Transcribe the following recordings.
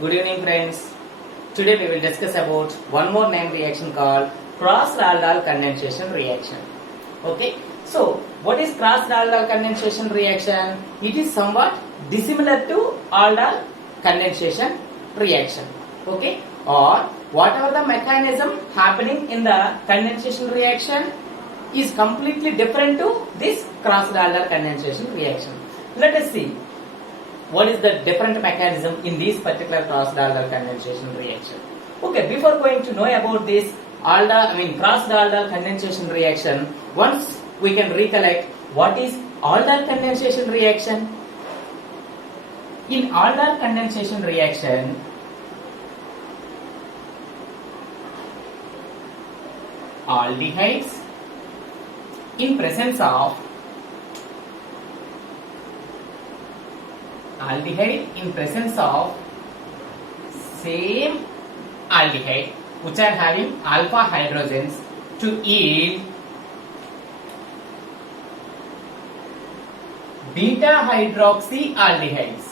Good evening friends. Today we will discuss about one more name reaction called cross-aldol condensation reaction. Okay. So what is cross-aldol condensation reaction? It is somewhat dissimilar to aldol condensation reaction. Okay. Or whatever the mechanism happening in the condensation reaction is completely different to this cross-aldol condensation reaction. Let us see what is the different mechanism in this particular cross-aldol condensation reaction. Okay, before going to know about this cross-aldol condensation reaction, once we can recollect what is aldol condensation reaction. In aldol condensation reaction, aldehydes in presence of aldehyde in presence of same aldehyde which are having alpha hydrogens to yield beta hydroxy aldehydes.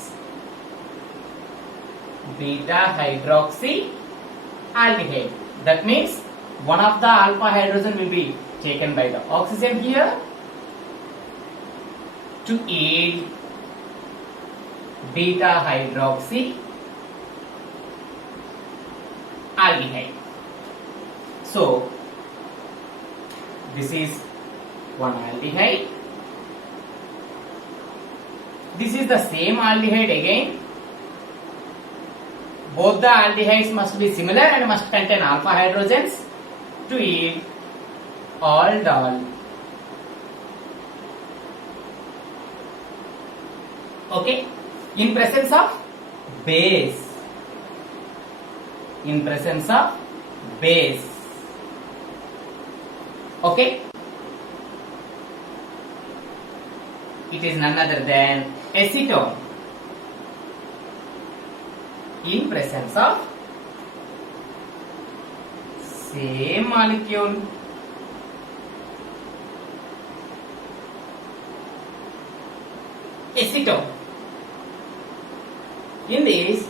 Beta hydroxy aldehyde. That means one of the alpha hydrogen will be taken by the oxygen here to yield beta hydroxy aldehyde. So this is one aldehyde. This is the same aldehyde again. Both the aldehydes must be similar and must contain alpha hydrogens to yield aldol. Okay. In presence of base. In presence of base. Okay. It is none other than acetone. In presence of same molecule. Acetone. In this,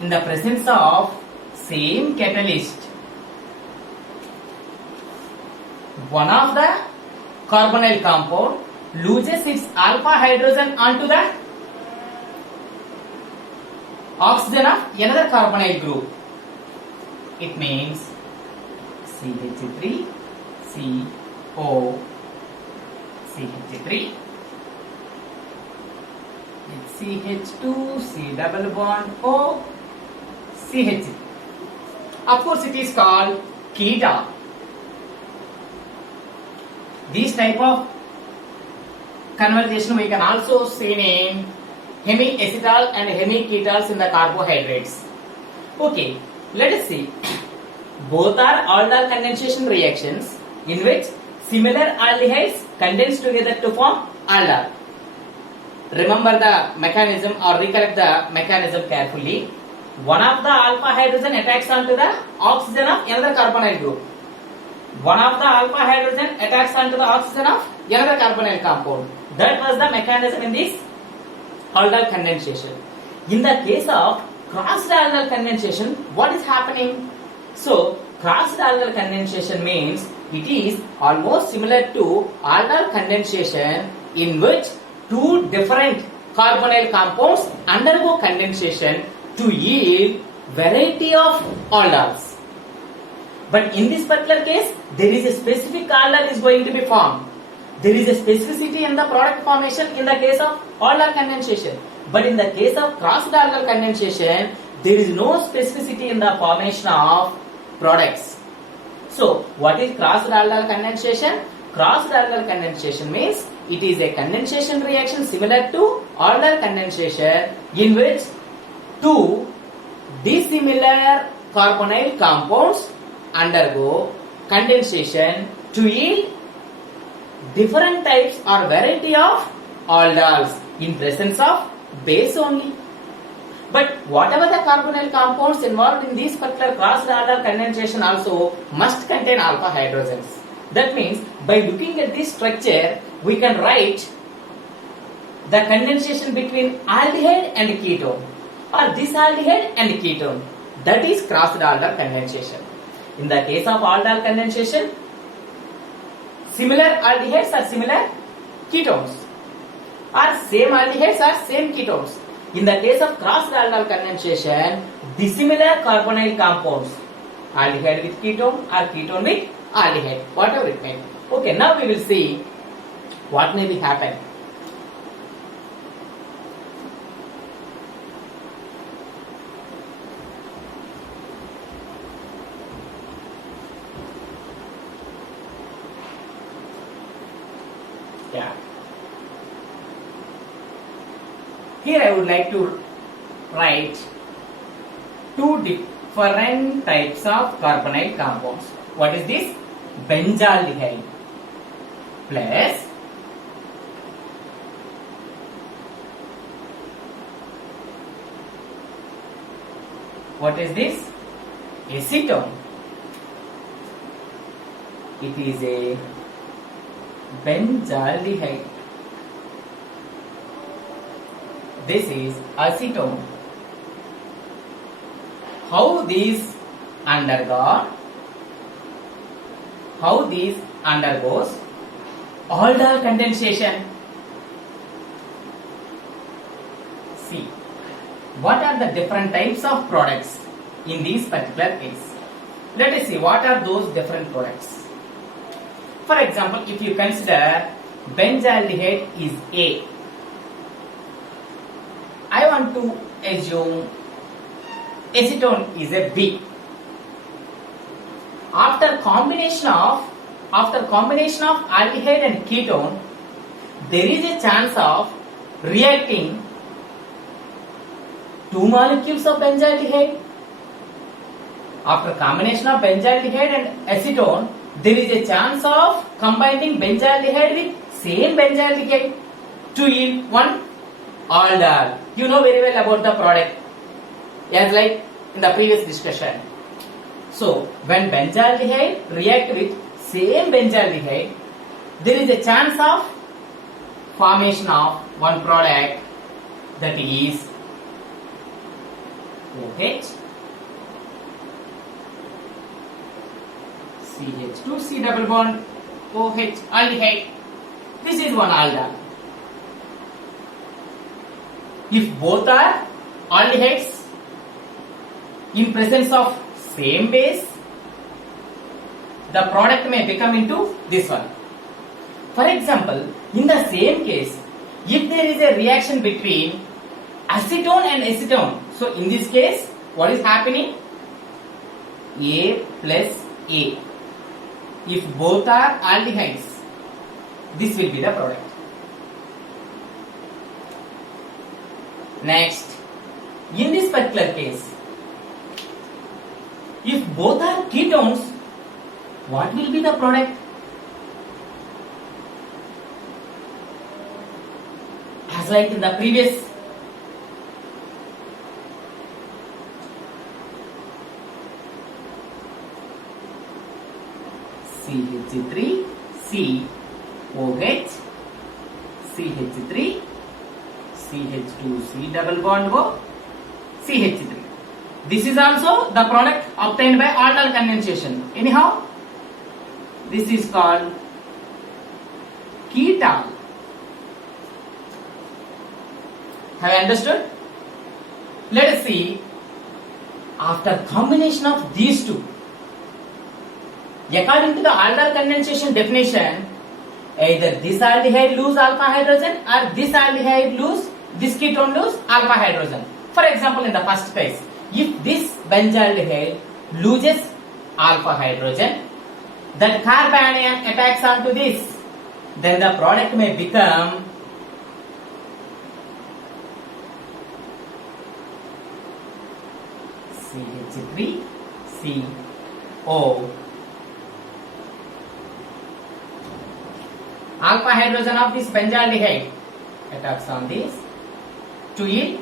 in the presence of same catalyst, one of the carbonyl compound loses its alpha hydrogen onto the oxygen of another carbonyl group. It means CH3, CO, CH3, CH2, C double bond O, CH. Of course, it is called keta. This type of conversation we can also see in hemiacetal and hemiketals in the carbohydrates. Okay, let us see. Both are aldol condensation reactions in which similar aldehydes condense together to form aldol. Remember the mechanism or recollect the mechanism carefully. One of the alpha hydrogen attacks onto the oxygen of another carbonyl group. One of the alpha hydrogen attacks onto the oxygen of another carbonyl compound. That was the mechanism in this aldol condensation. In the case of crossed aldol condensation, what is happening? So, crossed aldol condensation means it is almost similar to aldol condensation in which two different carbonyl compounds undergo condensation to yield variety of aldols. But in this particular case, there is a specific aldol is going to be formed. There is a specificity in the product formation in the case of aldol condensation. But in the case of crossed aldol condensation, there is no specificity in the formation of products. So, what is crossed aldol condensation? Crossed aldol condensation means it is a condensation reaction similar to aldol condensation in which two dissimilar carbonyl compounds undergo condensation to yield different types or variety of aldols in presence of base only. But whatever the carbonyl compounds involved in this particular crossed aldol condensation also must contain alpha hydrogens. That means by looking at this structure, we can write the condensation between aldehyde and ketone, or this aldehyde and ketone. That is crossed aldol condensation. In the case of aldol condensation, similar aldehydes are similar ketones, or same aldehydes are same ketones. In the case of crossed aldol condensation, dissimilar carbonyl compounds, aldehyde with ketone or ketone with aldehyde, whatever it may be. Okay, now we will see what may be happen. Yeah. Here I would like to write two different types of carbonyl compounds. What is this? Benzaldehyde plus what is this? Acetone. It is a benzaldehyde. This is acetone. How these undergoes aldol condensation. See, what are the different types of products in this particular case? Let us see what are those different products. For example, if you consider benzaldehyde is A, I want to assume acetone is a B. After combination of aldehyde and ketone, there is a chance of reacting two molecules of benzaldehyde. After combination of benzaldehyde and acetone, there is a chance of combining benzaldehyde with same benzaldehyde to yield one aldol. You know very well about the product, as like in the previous discussion. So, when benzaldehyde react with same benzaldehyde, there is a chance of formation of one product, that is OH, CH2, C double bond, OH, aldehyde. This is one aldol. If both are aldehydes in presence of same base, the product may become into this one. For example, in the same case, if there is a reaction between acetone and acetone, so in this case, what is happening? A plus A. If both are aldehydes, this will be the product. Next, in this particular case, if both are ketones, what will be the product? As like in the previous CH3, C, OH, CH3, CH2, C double bond O, CH3. This is also the product obtained by aldol condensation. Anyhow, this is called ketol. Have you understood? Let us see, after combination of these two, according to the aldol condensation definition, either this aldehyde lose alpha hydrogen or this aldehyde lose, this ketone lose alpha hydrogen. For example, in the first case, if this benzaldehyde loses alpha hydrogen, that carbanion attacks onto this, then the product may become CH3, C, O. Alpha hydrogen of this benzaldehyde attacks on this to yield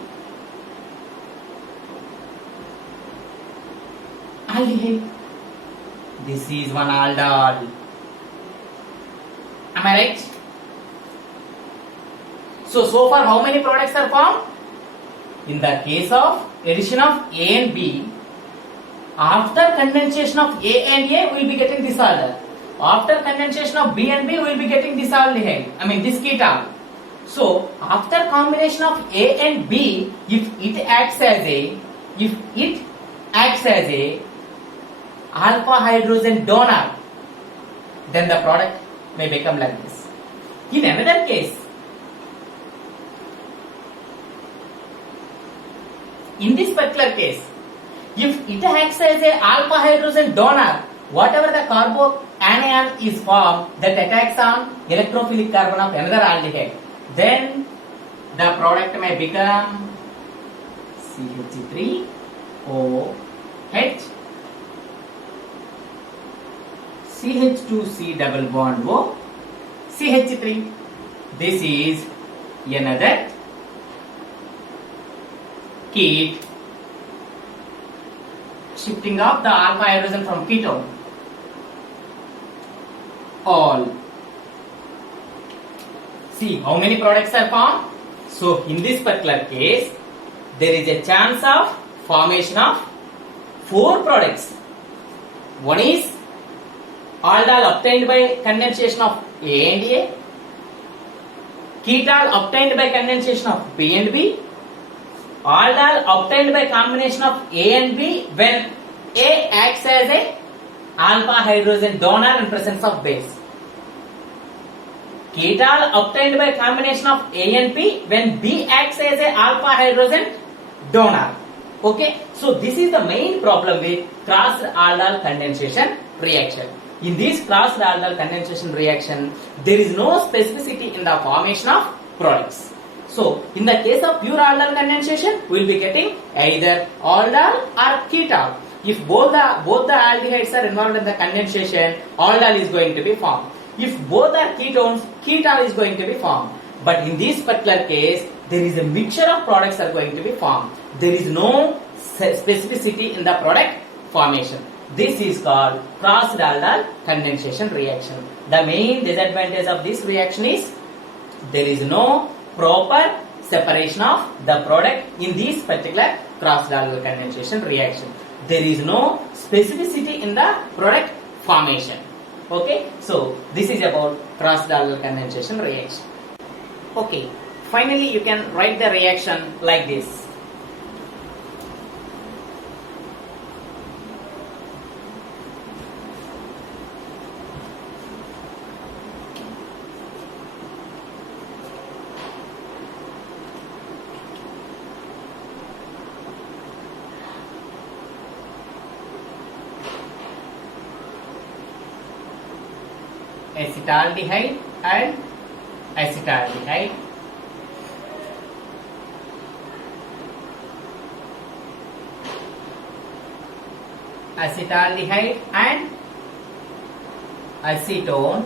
aldehyde. This is one aldol. Am I right? So far how many products are formed? In the case of addition of A and B, after condensation of A and A, we will be getting this aldehyde. After condensation of B and B, we will be getting this aldehyde. I mean this ketone. So after combination of A and B, if it acts as a alpha hydrogen donor, then the product may become like this. In another case, in this particular case, if it acts as a alpha hydrogen donor, whatever the carboanion is formed that attacks on electrophilic carbon of another aldehyde, then the product may become CH3OH, CH2C double bond O, CH3. This is another ket, shifting of the alpha hydrogen from ketone. All. See how many products are formed. So in this particular case, there is a chance of formation of 4 products. One is aldol obtained by condensation of A and A, ketol obtained by condensation of B and B, aldol obtained by combination of A and B when A acts as a alpha hydrogen donor in presence of base. Ketol obtained by combination of A and B when B acts as a alpha hydrogen donor. Okay, so this is the main problem with crossed aldol condensation reaction. In this crossed aldol condensation reaction, there is no specificity in the formation of products. So in the case of pure aldol condensation, we will be getting either aldol or ketol. If both the aldehydes are involved in the condensation, aldol is going to be formed. If both are ketones, ketol is going to be formed. But in this particular case, there is a mixture of products are going to be formed. There is no specificity in the product formation. This is called crossed aldol condensation reaction. The main disadvantage of this reaction is there is no proper separation of the product in this particular crossed aldol condensation reaction. There is no specificity in the product formation. Okay, so this is about crossed aldol condensation reaction. Okay, finally you can write the reaction like this. Acetaldehyde and acetaldehyde. Acetaldehyde and acetone.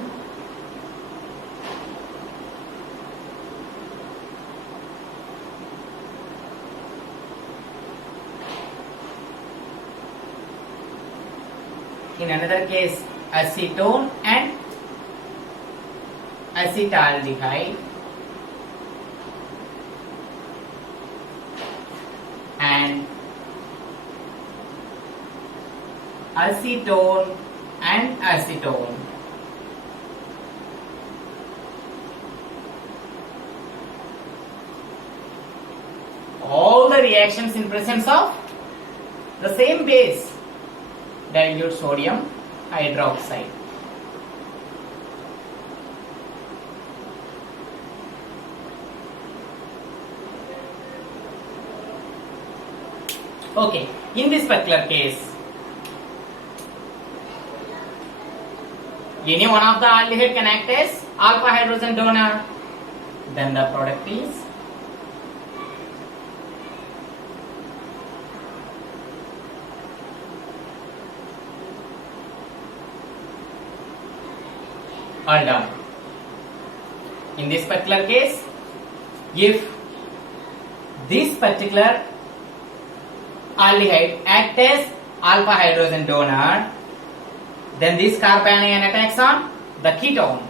In another case, acetone and acetaldehyde and acetone and acetone. All the reactions in presence of the same base, dilute sodium hydroxide. Okay, in this particular case, any one of the aldehyde can act as alpha hydrogen donor, then the product is aldol. In this particular case, if this particular aldehyde acts as alpha hydrogen donor, then this carbanion attacks on the ketone.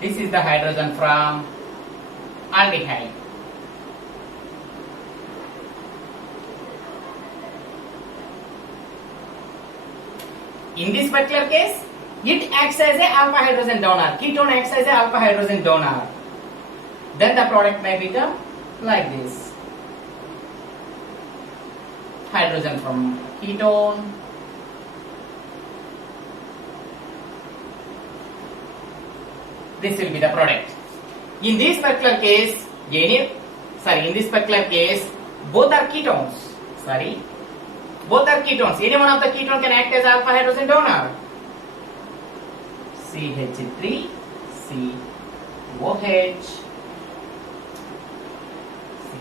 This is the hydrogen from aldehyde. In this particular case, it acts as a alpha hydrogen donor. Ketone acts as a alpha hydrogen donor. Then the product may become like this. Hydrogen from ketone. This will be the product. In this particular case, in this particular case, both are ketones. Both are ketones. Any one of the ketone can act as alpha hydrogen donor. CH3, COH,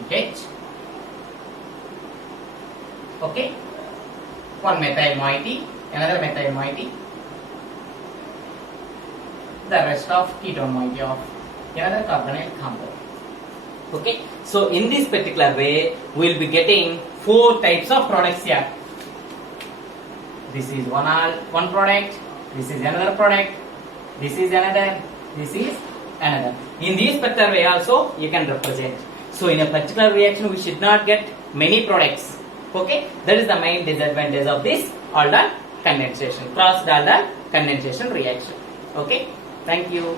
CH. Okay. One methyl moiety, another methyl moiety. The rest of ketone moiety of another carbonyl compound. Okay. So in this particular way, we will be getting 4 types of products here. This is one product, this is another product, this is another, this is another. In this particular way also you can represent. So in a particular reaction we should not get many products. Okay, that is the main disadvantage of this aldol condensation, crossed aldol condensation reaction. Okay, thank you.